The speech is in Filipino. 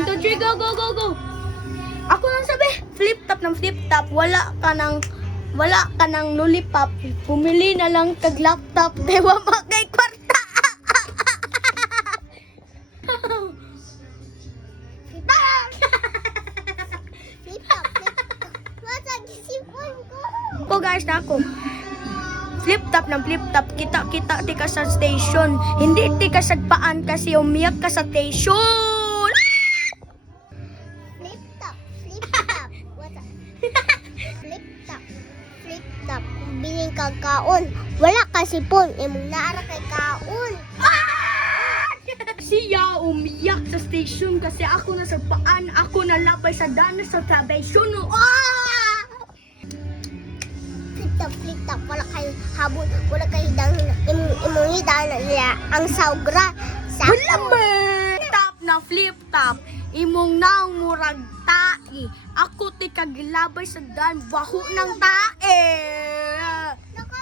1, 2, 3, go, go, go, go. Ako nang sabi, flip top ng flip top. Wala ka ng lollipop. Pumili na lang tag laptop. Dewa makay kwarta. Flip top. Wasa gisipon ko. Ako guys na ako. Flip top ng flip top. Kita ti ka sa station. Hindi ti ka sagpaan kasi umiyak ka sa station. Flip top. Wasa. Flip top. Biling kag kaon. Wala ka sipon. Imong naara kay kaon. Siya umiyak sa station kasi ako na sagpaan. Ako na lapay sa dana sa station. Flip top. Wala kayo habon. Wala kayo hidang. Imong hidang na niya ang saugra. Wala man! Top na flip top. Imong naong murag tae. Ako ti kagilabay sa dan baho ng tae.